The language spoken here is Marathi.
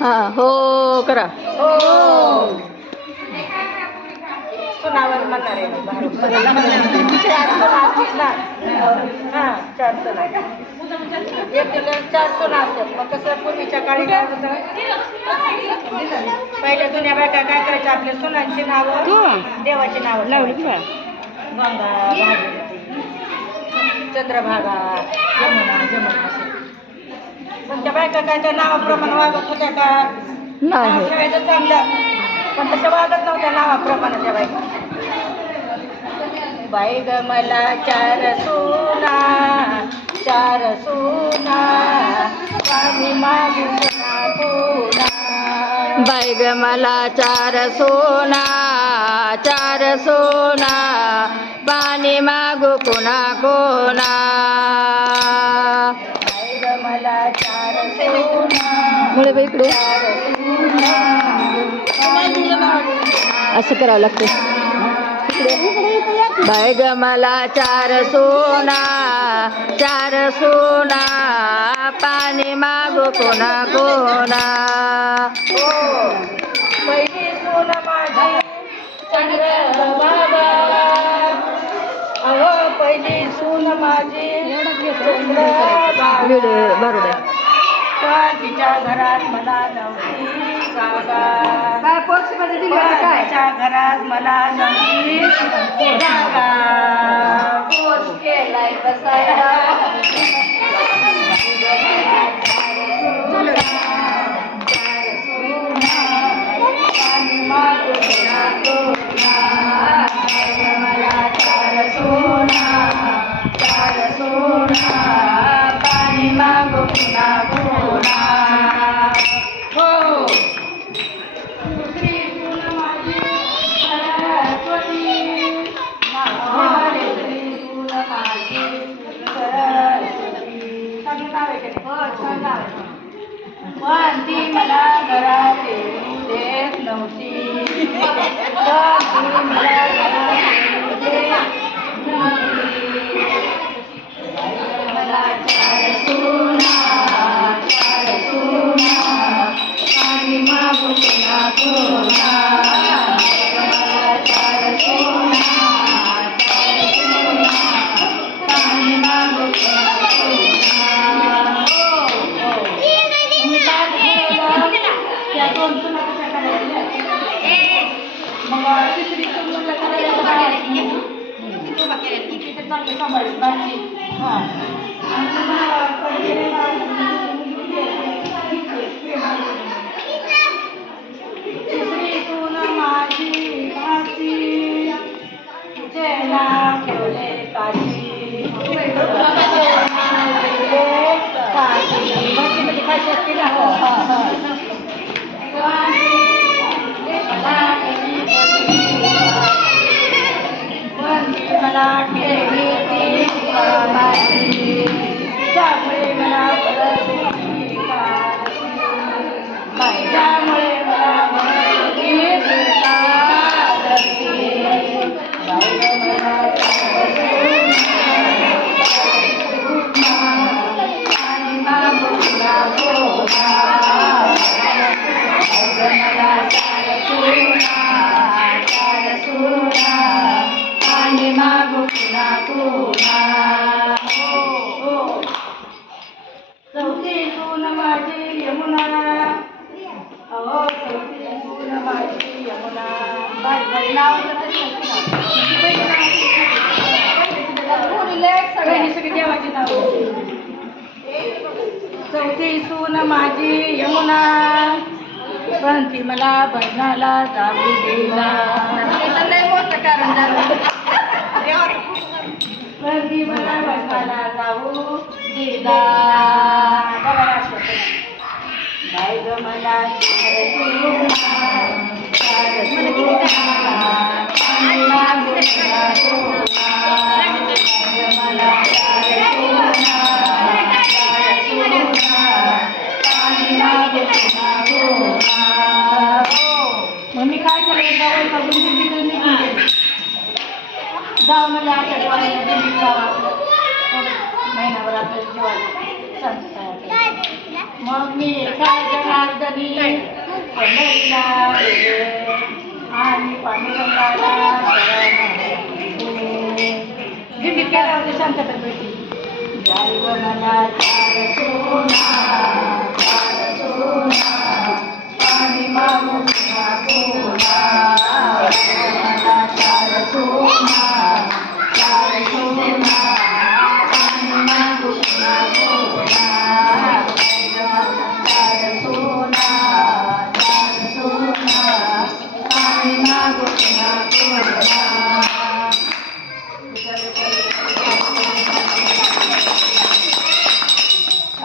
हा हो करा. हो सुनावर म्हणणार आहे चार सुना असतील ना. हां 4 सुना एक 4 सुना असतात. मग कसं पूर्वीच्या काळी काय होतं पहिल्या जुन्या बायका काय करायच्या आपल्या सुनांची नावं देवाची नावं लावली गंगा भागीरथी चंद्रभागा यमुना जमुना असे. पण त्या बायका काय त्या नावाप्रमाणे वागत होत्या का? नाव ठेवायचं चांगलं पण तशा वागत नव्हत्या नावाप्रमाणे त्या बायका. बाई ग मला 4 सुना 4 सुना पाणी मागून पुन्हा. बाई ग मला 4 सोना 4 सोना पाणी मागू कोणा कोणा. बाई ग मला 4 सुना मुळे बाई इकडे 4 सुना असं करावं लागतं. बाई ग मला 4 सोना 4 सोना पाणी मागू कोणा कोणा. हो पहिली सून माझी चंद्रभागा. अहो पहिली सून माझी बरोबर तिच्या घरात मला नव्हती जागा. तिच्या घरात मला नव्हती जागा. केलाय बसायला पाणी मागो पुन्हा पुन्हा. हो दुसरी सून माझी सरस्वती. दुसरी सून माझी सरस्वती. चांगलं नाव आहे का नाही? हो छान नाव आहे. पण ती मला घरात येऊ देत नव्हती. मला घरात येऊ देत मला 4 सुना 4 सुना पाणी मागू कोणा कोणा. मला 4 सुना 4 सुना पाणी मागू कोणा कोणा. तुम्ही काय ठरवलं? त्या 2 सुना कशा करायच्या? मग तिसरी सून करायला चांगलं सांभाळली पाहिजे. हां तिसरी सून माझी भाची तिचे नाव ठेवले काशी. भाची म्हणजे खाशी असते ना. मला ठेवली ती माझी त्यामुळे मला त्यामुळे मला मागो पुन्हा पुन्हा. चौथी सून माझी यमुना. अहो चौथी सून माझी यमुना. बाई नाव सगळी देवाची नाव. चौथी सून माझी यमुना. पण ती मला बघायला जाऊ दिला. मोठं कारण झालं. ती मला बघायला जाऊ दिला. बाई ग मला 4 सुना 4 सुना पाणी मागू कोणा कोणा. मला 4 सुना 4 सुना पाणी मागू कोणा कोणा. मग मी काय करायचं जाऊन बघून तिथे निघून गेले. जाऊ म्हणजे आमच्या जेवायला दिल्लीत जावं आपलं महिनाभर आपल्याला जेवायला सांगता. मग मी काय जनार्दनी पंढरीला गेले आणि पांडुरंगाला दिंडी केल्यावरती शांतता भेटली. जाईव मला चार सोना पाणी मागू